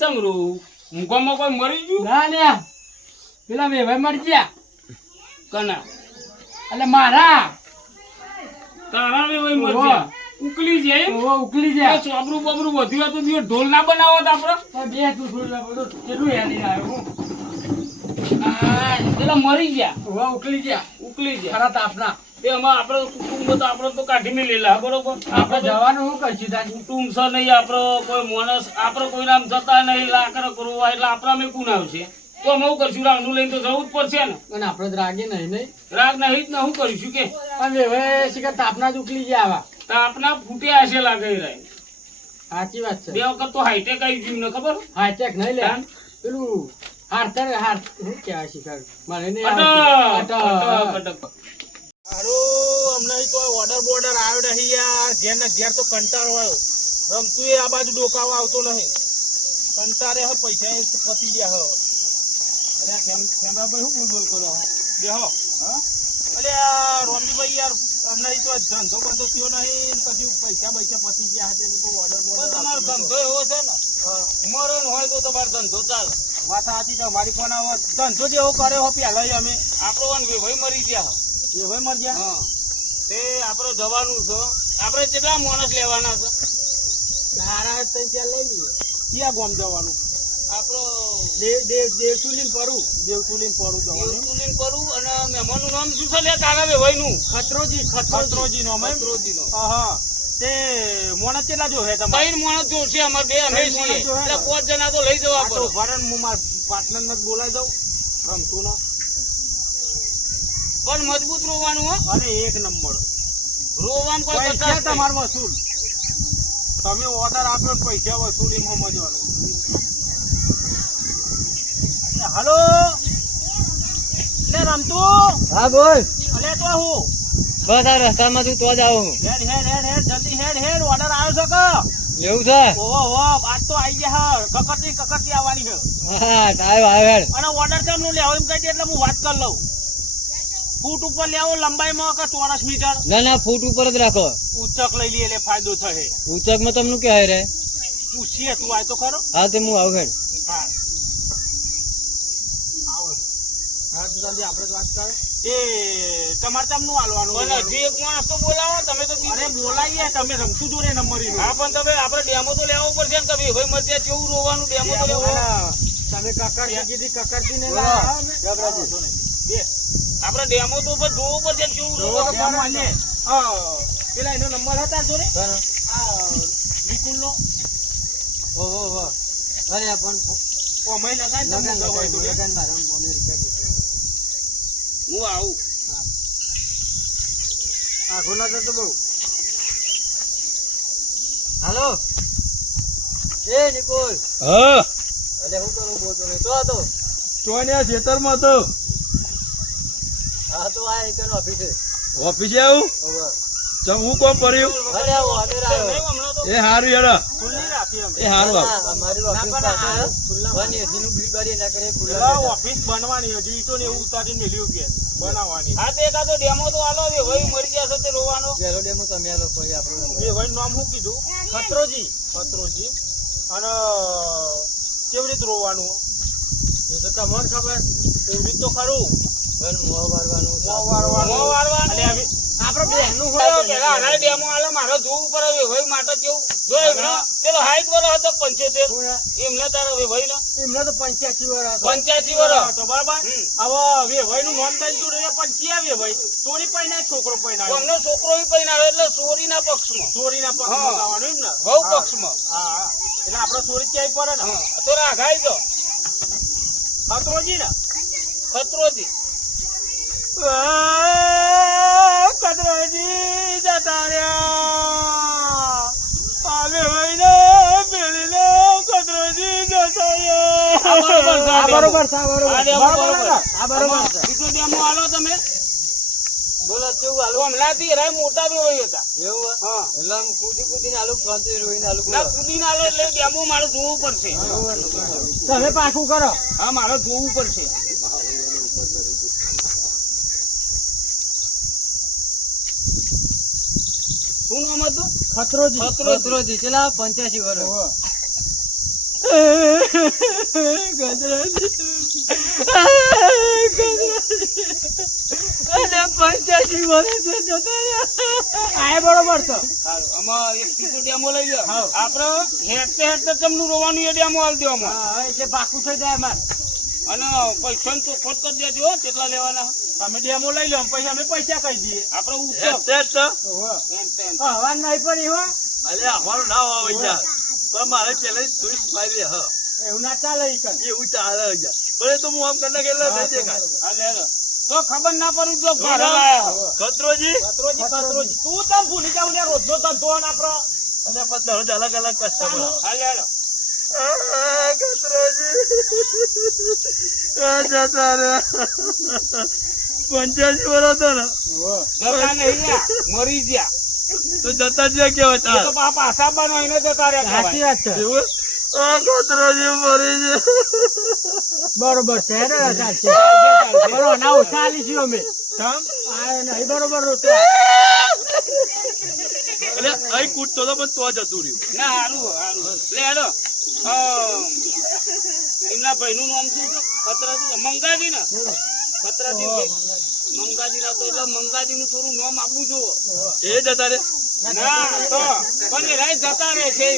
ચમરું મુકામાં કોઈ મરી ગયું ના લે પેલા વેવાઈ મરી ગયા કના એટલે મારા તારા મે વઈ મરી ગયા ઉકલી જાય એમ? ઉકલી જાય ચોબરું બબરું વધ્યું હતું દિયો ઢોલ ના બનાવો તો આપડે બે તું થોડું બધું કેટલું યાદી આવ્યો પેલા મરી ગયા હું ઉકલી ગયા ખરા તાપના એ અમાર આપડે કુટુંબ તો આપડે તો કાઢી મે લેલા બરોબર આપણે જવાનું શું કરશું તાજી કુટુંબ છે નહીં આપડે કોઈ માણસ આપડે કોઈ નામ જતા નહીં લાકડ કરવા એટલે આપડા મે કોણ આવશે તો અમે શું કરશું રામનું લઈને તો જવું જ પડશે ને અને આપણે તો રાગે નહીં રાગ નહીં જ ને શું કરીશું કે પણ હવે શીખર તાપના જ ઉકલી ગયા આવા તો આપના ફૂટ્યા હશે લાગે રે સાચી વાત છે બે વખત તો હાઈટેક આવી ગયું ને ખબર હાઈટેક નહીં લે પેલું હાર શું કહેવાય શીખર મને નહીં હમણાં તો ઓર્ડર બોર્ડર આવ્યો નહીં યાર ઘેર ને ઘેર તો કંટાળો આવ્યો રમતું એ આ બાજુ ડોકાવો આવતો નહીં કંટાળે હવે પૈસા પતી ગયા હવે અરે ખેમરાભાઈ શું બોલ કરો બેહો અરે રોમજીભાઈ યાર હમણાં તો ધંધો બંધો થયો નહીં પછી પૈસા પતી ગયા હતા ઓર્ડર બોર્ડર તમારો ધંધો એવો છે ને મરણ હોય તો તમારો ધંધો ચાલે વાત સાચી છે મારી પણ ધંધો જેવો કર્યો હો પેલા અમે આપણો ભાઈ મરી ગયા એ ભાઈ મર ગયા હા તે આપણે જવાનું છે આપણે કેટલા માણસ લેવાના છે હારા ત્રણ ચાર લઈ લઈએ ક્યાં ગામ જવાનું આપણો દેવતુલીન પરું દેવતુલીન પડું જવાનું દેવતુલીન કરું અને મહેમાનનું નામ શું છે લે તારા ભાઈનું ખત્રોજી નો ખત્રોજીનો હા તે મોણસ કેટલા જો હે તમારે ત્રણ માણસ જોશે અમાર બે અમે ત્રણ છીએ માણસ જો હે ને? એટલે 5 જણા તો લઈ જવા પડે ભરણ હું મારા પાર્ટનર ને બોલાવી દઉં રમતું ના પણ મજબૂત રોવાનું હો અને એક નંબર રોવામાં કોઈ પૈસા કચાશ નહીં. તમારે વસૂલ તમે ઓર્ડર આપ્યો ને પૈસા વસૂલ એમ સમજવાનું હાલો લે રમતું હા બોલ અલે તો હું બસ આ રસ્તામાં તું તો જ આવું હેડ જલ્દી હેડ ઓર્ડર આવ્યો છે કે એવું છે ઓહો આજ તો આવી ગયા કકરતી આવવાની છે હા ટાઈમ આવે અને ઓર્ડર કેમ નું લેવો એમ કહી દે એટલે હું વાત કરી લઉં ફૂટ ઉપર લેવો લંબાઈમાં કે 40 મીટર ના ફૂટ ઉપર જ રાખો ઉચક લઈ લઈએ એટલે ફાયદો થશે ઉચકમાં તમને કહેવાય રે પૂછીએ તું આય તો ખરો હા તે હું આવું હેડ હા આવો હા તો જલ્દી આપણે જ વાત કરે એ તમારે તમનું હાલવાનું પણ હજી એક માણસ તો બોલાવો તમે તો અરે બોલાવીએ તમે રમતું જોડે નંબર હા પણ તમે આપણે ડેમો તો લેવો પડશે ને તમે ભાઈ મરજે કેવું રોવાનું ડેમો તો લેવો તમે કકરતી ને બે આપણે ડેમો તો ઉપર જોવું પડશે ને કેવું રોવાનું પેલા એનો નંબર હતા જોડે વિપુલ નો ઓહો અરે પણ ઓમય લગાય તમે દવાઈ જોડે હું આવું આખો ના તો બહુ હાલો એ નિકોલ હા અરે હું કરું બોલતો નહીં તો હતો ચોન્યા ખેતરમાં તો હા તો આ એક ઓફિસે ઓફિસે આવું ઓવર ચમ હું કોમ કર્યું અરે આવો અંદર આવ્યો હમણાં તો એ હારું યાર ખુલ્લી રાખી અમે એ હારું આવ અમારી ઓફિસ પાસે વન એસી નું બિલ ભરી ના કરે પેલા ઓફિસ બનવાની હજી ઈટો ને એવું ઉતારીને મેલ્યું કે બનાવવાની હા તે એકાદો ડેમો તો આલો હવે ભાઈ મરી જશે તે રોવાનો પેલો ડેમો તમે આલો કોઈ આપણો એ ભાઈ નામ શું કીધું ખત્રોજી અને કેવી રીતે રોવાનું એ તો તમને ખબર એવી રીત તો ખરું વન મોહ વારવાનું મોં વાળવાનું. મોં વાળવાનું. અલે હવે આપણો બેનું પેલા હારે ડેમો આલે મારો જોવું પડે હવે ભાઈ માટે કેવું જો એમને પેલો હાઈટ વાળો હતો 75 એમને તારો હવે ભાઈ નો એમને તો 85 વર્ષ 85 વર્ષ તો બરાબર હમ. હવે વેભાઈ નું નામ દઈ જોડે પણ ક્યાં વેભાઈ ચોરી પૈણા છોકરો પૈણા અમને છોકરો ઈ પૈણાવે એટલે ચોરીના પક્ષમાં ચોરીના હા. પક્ષમાં જવાનું એમ ને બહુ પક્ષમાં હા એટલે આપણે ચોરી ક્યાંય પડે ને હા તો રાખાઈ દો ખત્રોજી ને ખતરોથી કદરાજી જતા રહ્યા આવે હોય ને પેલીને કદરાજી જતા રહ્યા બરોબર છે આ ડેમો બરોબર આ બરોબર છે બીજો ડેમો આલો તમે બોલો કેવું હાલો હમણાંથી રાય મોટા બી હોય હતા એવું હા એટલે આમ કૂદીને આલુ ફાંતી રોઈને આલુ ના કુદીને આલો એટલે ડેમો મારે જોવું પડશે તમે પાકું કરો હા મારે જોવું પડશે શું નામ હતું ખતરોજી ચલા 85 વર્ષ આ બરોબર છે. સારું, આમાં એક પીસો ડેમો લઈ લો. આપણે હેઠતે ચમનું રોવાનું એ ડેમો આલી દો આમાં. હા, એટલે પાકું થઈ જાય અમારે. અને પૈસાને તો ખોટ કરી દેજો હો, કેટલા લેવાના. તમે ડેમો લઈ લો પૈસા અમે પૈસા કહી દઈએ. આપણે ઉચ્ચ ઓહો. હવા નહીં પડી હો. અમારું નામ આવે યાર પણ મારે પેલા જોઈ ફાયદે હ એવું ના ચાલે ઈ કણ. એવું ચાલે યાર ભલે તો હું આમ કરીને ગયેલો નહીં દેખાય હાલે હાલો. તો ખબર ના પડી તો ભાડા લાયા. ખતરોજી કતરોજી તું તમ ભૂલી જાવ ને રોજનો ધંધો ને આપણો. અને પછી દરરોજ અલગ અલગ કસ્ટમર હાલે હાલો. ખતરોજી જતા રે 85 વર્ષ હતો ને ઓહો. જતા નહીં લ્યા, મરી ગયા. તો જતા જ કેવા એ તો તાર પાછા બનો એને જતા રહ્યા સાચી કહેવાય. વાત છે. એવું ખતરોજી મરી છે બરોબર છે હેડો ને ચાલશે. બરોબર ના ઓછા આલીશું અમે. આ નહીં બરોબર રોટલા. એટલે અહીં કૂદતો હતો પણ તો જતું રહ્યું ના હારું હારું. લે હેડો. એમના ભાઈનું નામ શું છે? ખતરાજી મંગાજી ને ખતરાજી ભાઈ. મંગાજી ના તો એટલે મંગાજી નું થોડું નામ આપવું જોવો. એ જતા રે ના તો પણ એ રાય જતા રહે છે.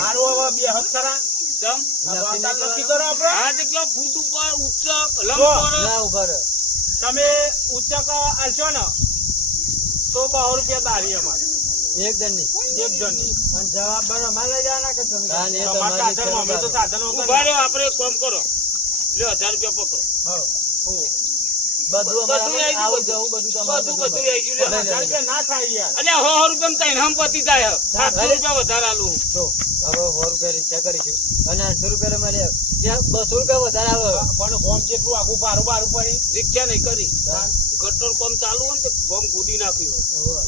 હારું હવે બે હજ ખરા. જમ. વાતાર નક્કી કરો આપણે. આ જેટલો ફૂટ ઉપર ઉચ્ચક જો. લંબ ના ઉભા રહો. તમે ઉચ્ચક આલશો ને તો 100 રૂપિયા દારી અમારે એક જણની. એક જણની. અને જવાબ બરો અમારે લઈ જવાના કે તમે? તમારા સાધનમાં અમે તો સાધન વગર ઉભા રહ્યો. આપણે એક કામ કરો. લ્યો 1000 રૂપિયા પકડો. હા. બધું બધું આવી આવું ગયું. જવું બધું તમારે બધું આવી ગયું. લ્યો. 1000 રૂપિયા ના થાય યાર. અલ્યા 100 રૂપિયા તૈન હમ પતી જાય. 700 રૂપિયા વધારે આલું. જો હવે 100 રૂપિયા રિક્ષા કરીશું અને 800 રૂપિયા તમારે ત્યાં 200 રૂપિયા વધારે આવે. પણ ગોમ જેટલું આગું ભારું પડી. રિક્ષા નહીં કરી. ગટર કોમ ચાલુ હોય ને તે ગોમ ગોડી નાખ્યું.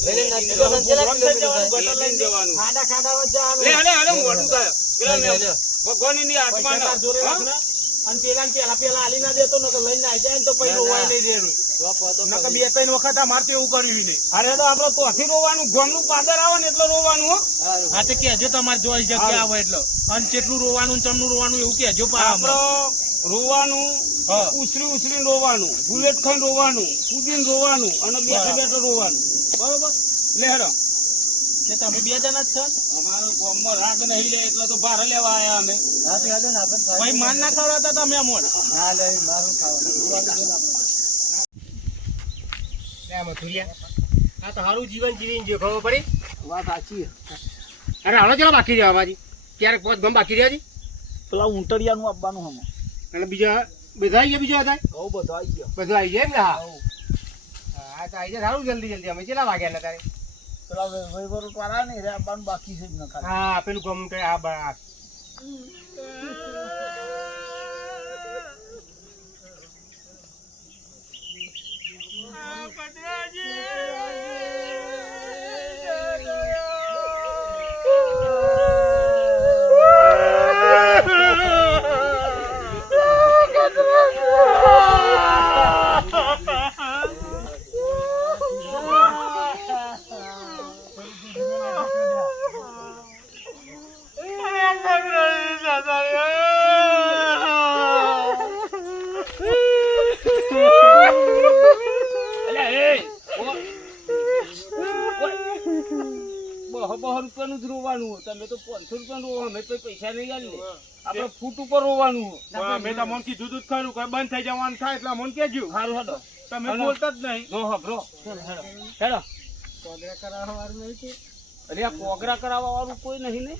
લઈને નાખી દો. કેટલા કિલોમીટર થાય? ગટર લઈને જવાનું. ખાડા ખાડામાં જ જવાનું. લે હલે હલે મોટું થાય. પેલા લે, લે. ભગવાનની આત્મા પૈસા તાર જોડે રાખ ને. અને પેલા આલી ના દેતો ને તો લઈને આવી જાય ને તો પછી રોવાય નહીં રેરું. નકર 2-3 વખત અમારે તો એવું કર્યું નહીં. અરે તો આપડે તોથી રોવાનું ગોમનું પાદર આવે ને એટલે રોવાનું હો. હા તો કહેજો તમારે જોઈ જગ્યા આવે એટલે. અને કેટલું રોવાનું ને ચમનું રોવાનું એવું કહેજો આપડે રોવાનું ઉછરી રોવાનું, બુલેટ ખાઈને રોવાનું, કૂદીને રોવાનું અને બેઠે રોવાનું. બરોબર લે હેડો. તમે 2 જણા જ છો ને? અમારો ગોમમાં રાગ નહીં લે એટલે તો ભારે લેવા આયા અમે. હા તો હાલો ને આપણે થાય. ભાઈ માન ના ખવડાવતા તમે અમોને. ના લે મારું ખાવાનું. જોવાનું છે ને આપણે. લે મથુરિયા. આ તો સારું જીવન જીવીને જો ખબર પડી. વાત સાચી. અરે હાલો ચલો બાકી રહ્યા બાજી. ક્યારેક 5 ગમ બાકી રહ્યા છે. પેલા ઊંટડિયાનું આપવાનું હમ. અને બીજા બધા આવી ગયા બીજા હતા? બહુ બધો આવી ગયો. બધું આવી જાય એમ ને? હા હા તો આવી જાય સારું જલ્દી અમે કેટલા વાગ્યા ને તારે? પેલા વહીવટ વાળા નહીં રે આપવાનું બાકી છે જ ન ખાલી. હા પેલું ગમ કે આ બસ. રૂપિયાનું જ રોવાનું. તમે તો 500 રૂપિયાનું રોવો. અમે તો પૈસા નહીં આલી. આપણે ફૂટ ઉપર રોવાનું. મેં તમને કીધું તું જ ખરું કે બંધ થઈ જવાનું થાય એટલે અમને કહેજો. સારું હેડો. તમે બોલતા જ નહીં. નો હબરો હેડો. કોગરા કરાવવા વાળું નહીં છે. અરે આ કોગરા કરાવવા વાળું કોઈ નહીં ને.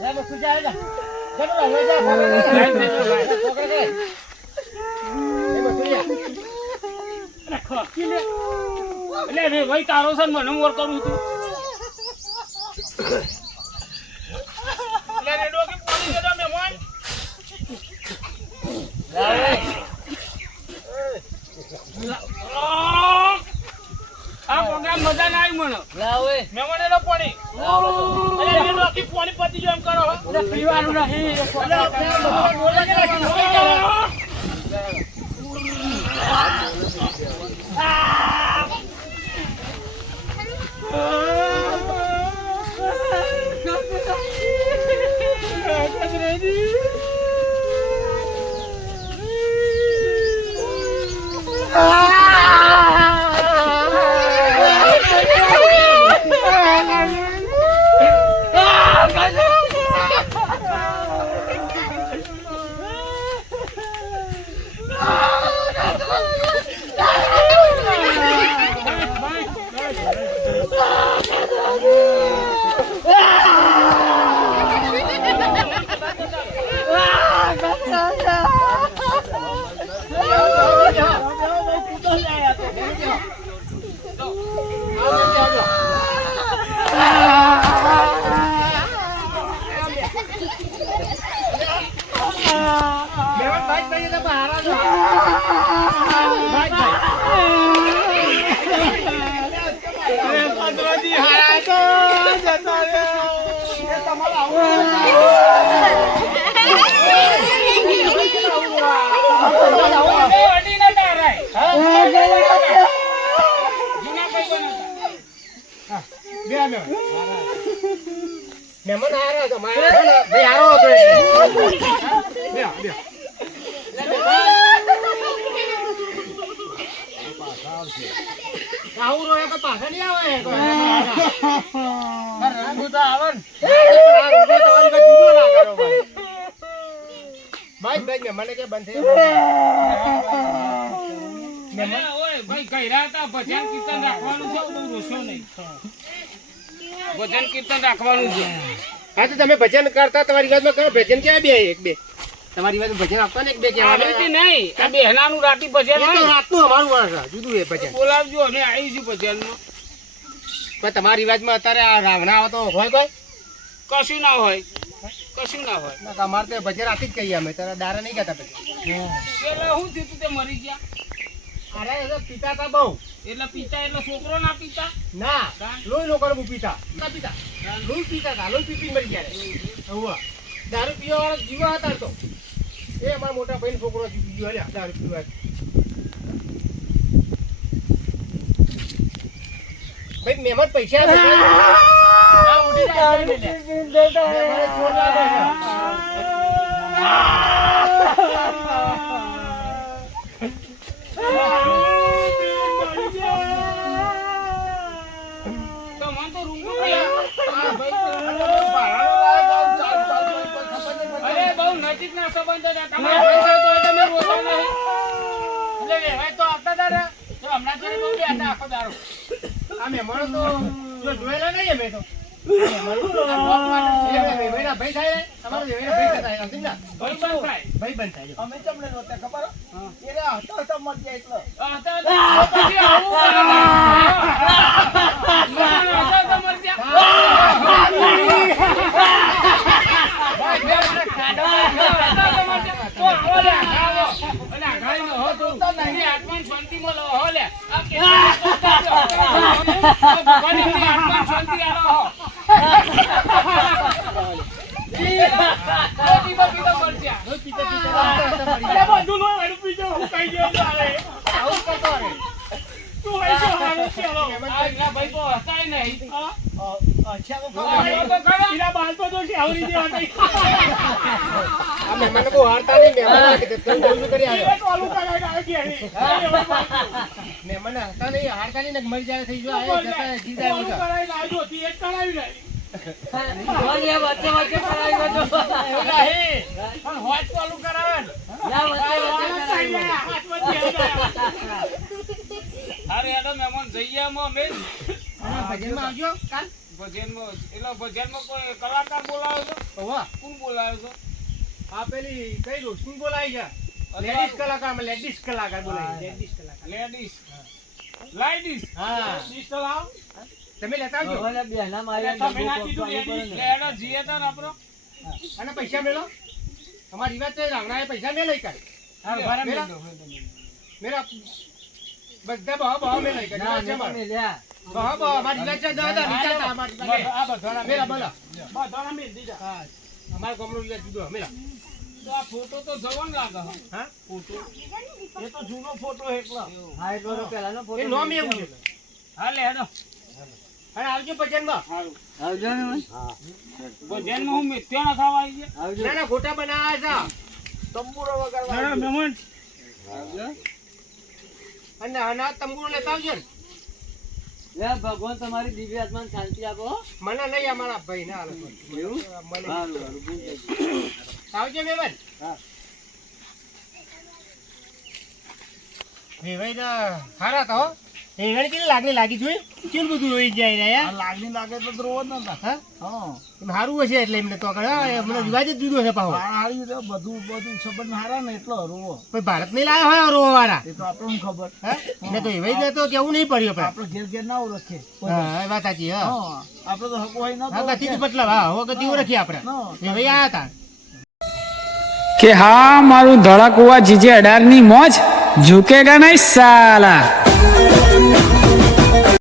લે બસ જા જા. જતો રહો જા. કોગરા દે. એ મથુરિયા. એટલે રે ભાઈ તારો છે ને મને મોર કરું તું. એટલે રેડો કે પોલીસ જતા મહેમાન. આ પ્રોગ્રામ મજા ના આવી મને. લાવે. મહેમાન એનો પાણી. એટલે રેડો કે પાણી પતી ગયું એમ કરો હો. એટલે પીવાનું નહીં. કચરેજી મહેમાન હારો હતો મારા છે ને ભાઈ હારો હતો એટલે બે આવું રોય કે પાછા નહીં આવે રંગુ તો આવે ને. તમારી વાત જુદો ના કરો ભાઈ મને કે બંધ થઈ અરે ઓય ભાઈ કઈરા હતા ભજન કીર્તન રાખવાનું છે બહુ રોશો નહીં ભજન કીર્તન રાખવાનું છે હા તો તમે ભજન કરતા તમારી વાતમાં કરો ભજન ક્યાં બે એક બે તમારી વાત ભજન આપતા ને એક બે ક્યાં આવી રીતે નહીં આ બેહનાનું રાતી ભજન હોય ને, રાતનું અમારું વાળા જુદું એ ભજન બોલાવજો અમે આવીશું ભજનમાં. પણ તમારી વાતમાં અત્યારે આ રાવણા આવે તો હોય કોઈ કશું ના હોય કશું ના હોય. ના તમારે તો ભજન આપી જ કહીએ અમે તારા દારા નહીં કહેતા પછી પેલા શું થયું તું તે મરી ગયા અરે એ તો પિતા તા બહુ એટલે પિતા એટલે છોકરો ના પિતા ના લોહી લોકો પિતા ના પિતા લોહી પીતા હતા લોહી પીપી મરી ગયા હવે દારૂ પીવા વાળા જીવા હતા તો એ અમારા મોટા ભાઈ છોકરો જીવી ગયો અલ્યા દારૂ પીવા ભાઈ મહેમાન પૈસા આ ઉડી જાય મહેમાને ચોર લાગે તો મને તો રૂમ અરે બહુ નજીક ના સંબંધ હતા તમારા પૈસા તો એટલે મેં રોતો નહીં એટલે વેવાય તો આપતા હતા ને તો હમણાં જોડે બહુ બેઠા આખો દારો આ મહેમાનો તો જો જોયેલા નહીં અમે તો ભાઈ થાય તમારો ભાઈ થાય સમજી ભાઈ બંધ થાય ભાઈ બંધ થાય અમે તમને નહોતા ખબર એને હતો તો મત જાય એટલે હતા તો પછી આવું હતા તો મર આ મહેમાનો બહુ હારતા નહીં મહેમાન હતા નહીં હારતા નહીં ને મરી જાય થઈ જાય જી જાય અરે હેડો મહેમાન જઈએ અમે ભજનમાં આવજો કાલ ભજનમાં એટલે ભજનમાં કોઈ કલાકાર બોલાવ્યો છે વાહ કોણ બોલાવ્યો છે આ પેલી કઈ રોશની બોલાવી છે લેડીઝ કલાકાર બોલાવી લેડીઝ કલાકાર લેડીઝ લાઈડીઝ હા ડિસ્ટલ આવ તમે લેતા આવજો તમે ના કીધું લેડીઝ લેડો જીએ તો ને આપણો અને પૈસા મેલો તમારી વાત છે રાવણાએ પૈસા મેં લઈ કાઢ મેરા બધા બહુ મેં લઈ કાઢ અમારી વાત છે દાદા વિચારતા અમારી આ બધા મેરા બોલો બધાના મેલ દીધા હા અમારો કમરો વિચાર જુદો મેરા તો આ ફોટો તો જવાન લાગે હા ફોટો એ તો જૂનો ફોટો એકલો એ નોમ એવું છે હા લે હેડો અને આવજો ભજનમાં ભજનમાં હું મિથ્યા ના ખાવા આવી ગયા ના ના ખોટા બનાવ્યા તંબુરો વગાડવા ના મહેમાન છે અને આના તંબુરો લેતા આવજો ને ભગવાન તમારી દિવ્ય આત્માને શાંતિ આપો. મને નહીં અમારા ભાઈ ના એવું? મને સારું આવજો મહેમાન હા. ભાઈ ના હારા તો એવણ કેટલી લાગણી જોઈ કેમ બધું રોઈ જાય ને યાર લાગણી લાગે તો રોવો જ નતા હા હા એમ સારું હશે એટલે એમને તો આગળ મને રિવાજ જ જુદો છે પાછો હારી તો બધું સંબંધ હારા ને એટલો રોવો કોઈ ભારત નહીં લાવ્યો હોય રોવા વાળા એ તો આપણને ખબર હા ને તો એવાય તો કેવું નહીં પડ્યું આપણે આપણે ઘેર ના ઓળખે હા એ વાત સાચી હા હા આપણે તો હકો હોય હા ના ગતિ મતલબ હા હવે ગતિ ઓળખી આપણે એવાય આયા હતા કે હા મારું ધડાકુવા જીજે 18 ની મોજ ઝુકેગા નહીં સાલા.